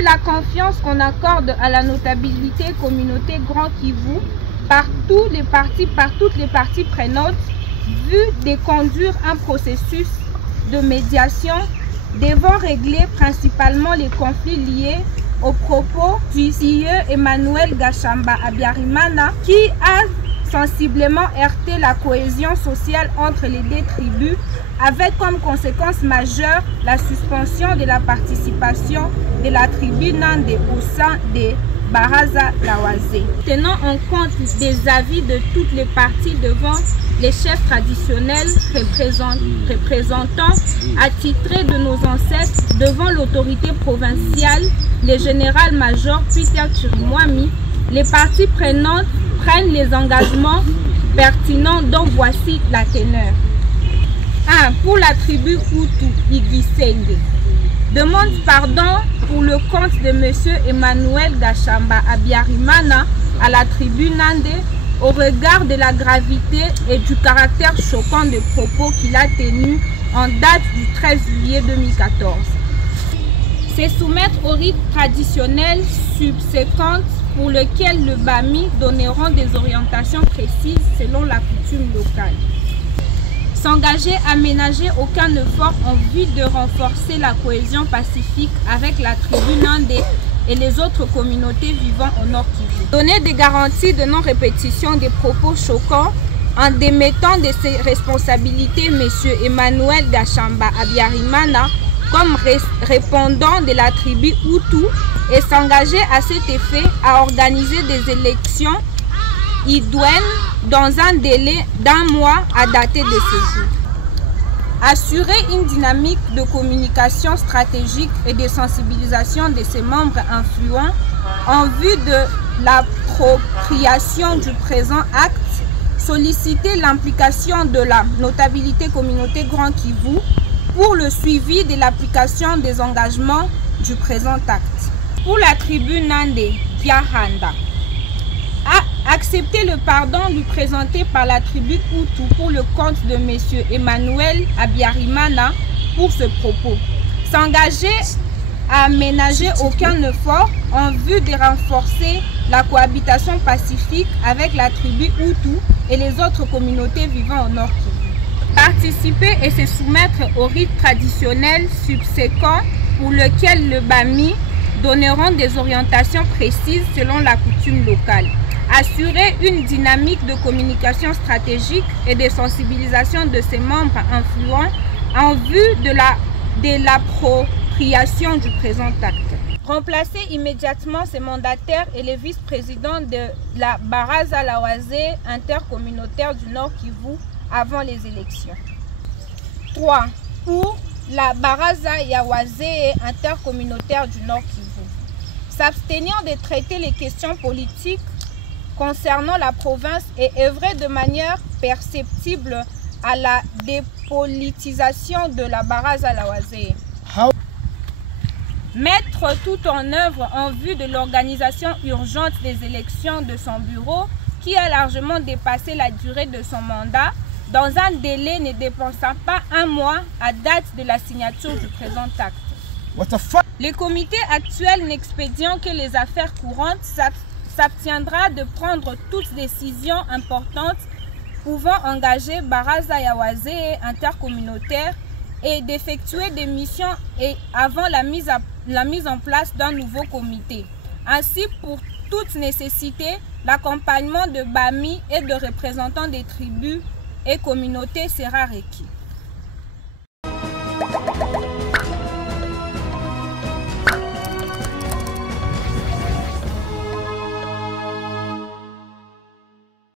La confiance qu'on accorde à la notabilité communauté Grand Kivu par toutes les parties prenantes, vu de conduire un processus de médiation devant régler principalement les conflits liés aux propos du CIE Emmanuel Gashamba Abiyarimana, qui a sensiblement heurté la cohésion sociale entre les deux tribus, avec comme conséquence majeure la suspension de la participation de la tribu Nande au sein des Baraza Lawase. Tenant en compte des avis de toutes les parties devant les chefs traditionnels représentants attitrés de nos ancêtres devant l'autorité provinciale, le général-major Peter Chirimwami, les parties prenantes prennent les engagements pertinents dont voici la teneur. 1. Pour la tribu Hutu Igisenge, demande pardon pour le compte de M. Emmanuel Gashamba Abiyarimana à la tribu Nande au regard de la gravité et du caractère choquant des propos qu'il a tenus en date du 13 juillet 2014. Se soumettre au rite traditionnel subséquent pour lequel le Bami donneront des orientations précises selon la coutume locale. S'engager à ménager aucun effort en vue de renforcer la cohésion pacifique avec la tribu Nande et les autres communautés vivant au Nord Kivu. Donner des garanties de non-répétition des propos choquants en démettant de ses responsabilités M. Emmanuel Gashamba Abiyarimana comme répondant de la tribu Hutu et s'engager à cet effet à organiser des élections idoines dans un délai d'1 mois à dater de ce jour. Assurer une dynamique de communication stratégique et de sensibilisation de ses membres influents en vue de l'appropriation du présent acte, solliciter l'implication de la notabilité communauté Grand Kivu pour le suivi de l'application des engagements du présent acte. Pour la tribu Nande Biahanda, accepter le pardon lui présenté par la tribu Hutu pour le compte de M. Emmanuel Abiyarimana pour ce propos. S'engager à ménager aucun effort en vue de renforcer la cohabitation pacifique avec la tribu Hutu et les autres communautés vivant au Nord Kivu. Participer et se soumettre au rite traditionnel subséquent pour lequel le Bami donneront des orientations précises selon la coutume locale. Assurer une dynamique de communication stratégique et de sensibilisation de ses membres influents en vue de l'appropriation du présent acte. Remplacer immédiatement ses mandataires et les vice-présidents de la Baraza Lawase intercommunautaire du Nord Kivu avant les élections. 3. Pour la Baraza Yawase intercommunautaire du Nord Kivu. S'abstenir de traiter les questions politiques concernant la province et œuvrer de manière perceptible à la dépolitisation de la Baraza Lawase. Mettre tout en œuvre en vue de l'organisation urgente des élections de son bureau qui a largement dépassé la durée de son mandat dans un délai ne dépassant pas 1 mois à date de la signature du présent acte. Le comité actuel n'expédiant que les affaires courantes s'abstiendra de prendre toute décision importante pouvant engager Baraza Yawase intercommunautaire et d'effectuer des missions avant la mise en place d'un nouveau comité. Ainsi, pour toute nécessité, l'accompagnement de Bami et de représentants des tribus et communautés sera requis.